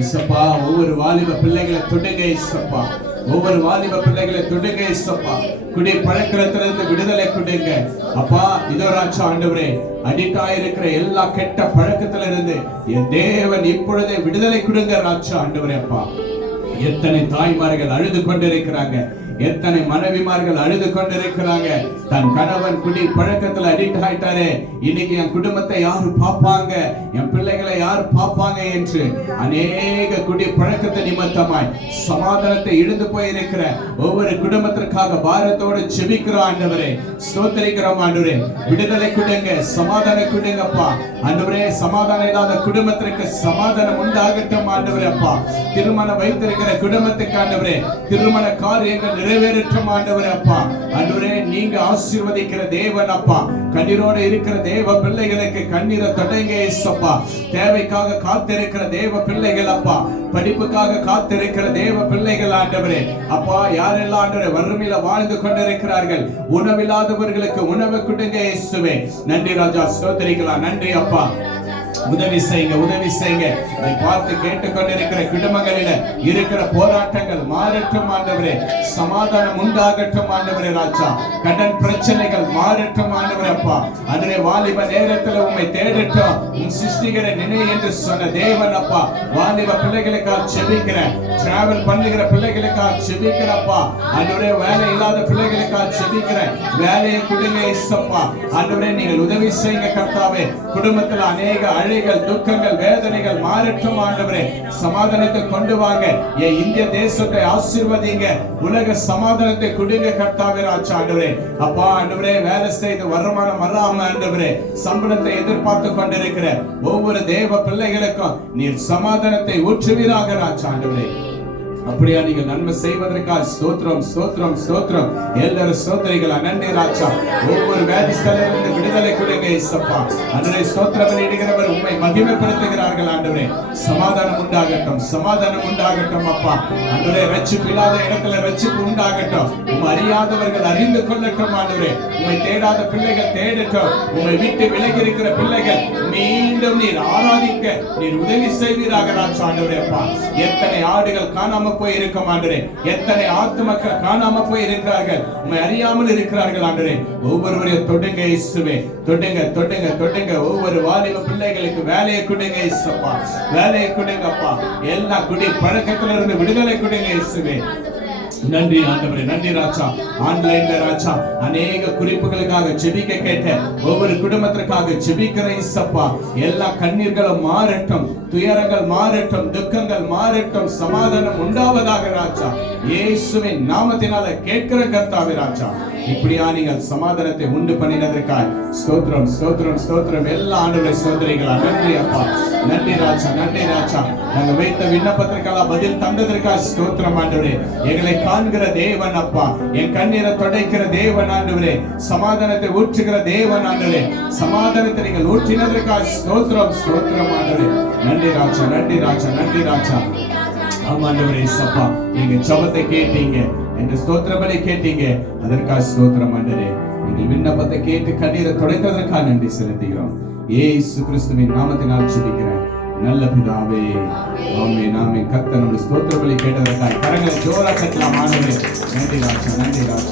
இசப்பா ஒவ்வொரு வாலிப பிள்ளைகளை தொடுங்க இசப்பா, ஒவ்வொரு வாலிப பிள்ளைகளை தொடுங்க இசப்பா, குடி பழக்கத்திலிருந்து விடுதலை கொடுங்க அப்பா. இதோ ராஜா ஆண்டவரே, அடிக்ட் ஆயிருக்கிற எல்லா கெட்ட பழக்கத்துல இருந்து என் தேவன் இப்பொழுதே விடுதலை கொடுங்க ராஜா ஆண்டவரே. அப்பா, எத்தனை தாய்மார்கள் அழுது கொண்டிருக்கிறாங்க, எத்தனை மனைவிமார்கள் அழுது கொண்டிருக்கிறாங்க. தன் கணவன் குடி பழக்கத்துல அடிக்ட் ஆயிட்டாரே, இன்னைக்கு என் குடும்பத்தை யாரு பாப்பாங்க, என் பிள்ளைகளை யாரு பாப்பாங்க என்று அநேக குடி பழக்கத்தை நிமித்தமாய் சமாதானத்தை இழந்து போயிருக்கிற ஒவ்வொரு குடும்பத்திற்காக பாரத்தோடு ஜெபிக்கிறோம் ஆண்டவரே. ஸ்தோத்திரிக்கிறோம் ஆண்டவரே, விடுதலை கொடுங்க, சமாதானம் கொடுங்கப்பா ஆண்டவரே. சமாதானம் இல்லாத குடும்பத்திற்கு சமாதானம் உண்டாகட்டும் ஆண்டவரே. அப்பா, திருமணம் வைத்திருக்கிற குடும்பத்துக்கு ஆண்டவரே திருமண காரியங்கள் நிறைவேறட்டும் ஆண்டவரே. அப்பா ஆண்டவரே, நீங்க ஆசீர்வதிக்கிற தேவன் அப்பா. கண்ணீரோடு இருக்கிற தேவ பிள்ளைகளுக்கு கண்ணீரை தொடங்க இயேசுப்பா. தேவைக்காக காத்திருக்கிற தேவ பிள்ளைகள் அப்பா, படிப்புக்காக காத்திருக்கிற தேவ பிள்ளைகள் ஆண்டவரே. அப்பா, யாரெல்லாம் ஆண்டவரே வறுமையில வாழ்ந்து கொண்டிருக்கிறார்கள், உணவில்லாதவர்களுக்கு உணவு கொடுங்க இயேசுவே. நன்றி ராஜா, ஸ்தோத்திரிக்கலாம். நன்றி அப்பா, உதவி செய்யுங்க, உதவி செய்யுங்க. இதை பார்த்து கேட்டுக்கொண்டிருக்கிற குடும்பங்களில இருக்கிற போராட்டங்கள் மாறட்டும் ஆண்டவரே. சமாதானம் உண்டாகட்டும் ஆண்டவரே. ராஜா, கடன் பிரச்சனைகள் மாறட்டும் ஆண்டவரே. அப்பா அதுவே வாலிப நேரத்தில் உம்மை தேடட்டும், உன் சிருஷ்டிகரை நினை என்று சொன்ன தேவன் அப்பா. வாலிப பிள்ளைகளுக்காக செபிக்கிறேன், டிராவல் பண்ணுகிற பிள்ளைகளுக்காக செபிக்கிறப்பா ஆண்டவரே. வேலை இல்லாத பிள்ளைகளுக்காக செபிக்கிறேன், வேலையை கொடுங்க இயேசுப்பா ஆண்டவரே. நீங்கள் உதவி செய்யுங்க கர்த்தாவே. குடும்பத்தில் அநேக அழைகள், துக்கங்கள், வேதனைகள் மாறட்டும் ஆண்டவரே. சமாதானத்தை கொண்டு வாங்க. என் இந்திய தேசத்தை ஆசீர்வதிங்க, உலக சமாதானத்தை கொடுங்க கர்த்தாவே. ராஜா ஆண்டவரே, அப்பா ஆண்டவரே, வேலை செய்து வருமானம் வராம ஆண்டவரே சம்பளத்தை எதிர்பார்த்து கொண்டிருக்கிற ஒவ்வொரு தேவ பிள்ளைகளுக்கும் நீர் சமாதானத்தை ஊற்றுவீராக ராஜா ஆண்டவரே. அப்படியா நீங்கள் நன்மை செய்வதற்காக ஸ்தோத்திரம், ஸ்தோத்திரம், ஸ்தோத்திரம். எல்லாரும் ஸ்தோத்திரிகளா. நன்றி ராஜா. ஒவ்வொரு வியாதிஸ்தலிருந்து விடுதலை கொடுங்க இயேசுப்பா ஆண்டவரே. ஸ்தோத்திரம் பண்ணிடுகிறவர் உம்மை மகிமைப்படுத்துகிறார்கள் ஆண்டவரே. சமாதானம் உண்டாகட்டும், சமாதானம் உண்டாகட்டும் அப்பா ஆண்டவரே. ரட்சிப்பு இல்லாத இடத்துல ரட்சிப்பு உண்டாகட்டும். உம்மை அறியாதவர்கள் அறிந்து கொள்ளட்டும் ஆண்டவரே. உம்மை தேடாத பிள்ளைகள் தேடட்டும். உம்மை விட்டு விலகி இருக்கிற பிள்ளைகள் மீண்டும் நீர் ஆராதிக்க நீர் உதவி செய்வீராக ராஜா ஆண்டவரே. அப்பா, எத்தனை ஆடுகள் காணாம போய் இருக்க ஆண்டவரே, எத்தனை ஆத்துமக்கள் காணாம போய் இருக்கிறார்கள், உம்மை அறியாமல் இருக்கிறார்கள் ஆண்டவரே. ஒவ்வொருவரையும் தொடுங்க இயேசுவே, தொடுங்க, தொடுங்க, தொடுங்க. ஒவ்வொரு வாலிப பிள்ளைகளுக்கு வேலையை கொடுங்க இயேசுப்பா, வேலையை கொடுங்க அப்பா. எல்லா குடி பழக்கத்திலிருந்து விடுதலை கொடுங்க இயேசுவே. நன்றி ஆண்டவரே, நன்றி ராஜா. ஆன்லைன்ல ராஜா அநேக குறிப்புகளுக்காக ஜெபிக்க கேட்ட ஒவ்வொரு குடும்பத்திற்காக ஜெபிக்கிற இயேசுப்பா. எல்லா கண்ணீர்களும் மாறட்டும், துயரங்கள் மாறட்டும், துக்கங்கள் மாறட்டும், சமாதானம் உண்டாவதாக ராஜா. இயேசுவின் நாமத்தினால கேட்கிற கர்த்தாவே ராஜா. இப்படியா நீங்கள் சமாதானத்தை உண்டு பண்ணினதற்காக ஸ்தோத்திரம், ஸ்தோத்திரம், ஸ்தோத்திரம். எல்லா ஆண்டவரை சோதரிகளா நன்றி அப்பா, நன்றி ராஜா, நன்றி ராஜா. நாங்கள் வைத்த விண்ணப்பத்திற்காக பதில் தந்ததற்காக ஸ்தோத்திரம் ஆண்டவரே. எங்களை காண்கிற தேவன் அப்பா, என் கண்ணீரை தொடைக்கிற தேவன் ஆண்டவரே, சமாதானத்தை ஊற்றுகிற தேவன் ஆண்டவரே. சமாதானத்தை நீங்கள் ஊற்றினதற்காக ஸ்தோத்திரம், ஸ்தோத்திரம் ஆண்டவரே. நன்றி ராஜா, நன்றி ராஜா, நன்றி ராஜா. ஆமாண்டவரே சப்பா, நீங்க ஜெபத்தை கேட்டீங்க, என்ற ஸ்தோத்திரங்களை கேட்டீங்க, அதற்காக ஸ்தோத்திரம் ஆண்டவரே. நீங்கள் விண்ணப்பத்தை கேட்டு கண்ணீரை துடைத்ததற்காக நன்றி செலுத்துகிறோம். இயேசு கிறிஸ்துவின் நாமத்தினால் ஜெபிக்கிறேன் நல்ல பிதாவே, ஆமென், ஆமென். கர்த்தர் நம்முடைய ஸ்தோத்திரங்களை கேட்டதற்காக கரங்களை ஜோரா தட்டலாம் ஆண்டவரே. நன்றி ராஜா, நன்றி ராஜா.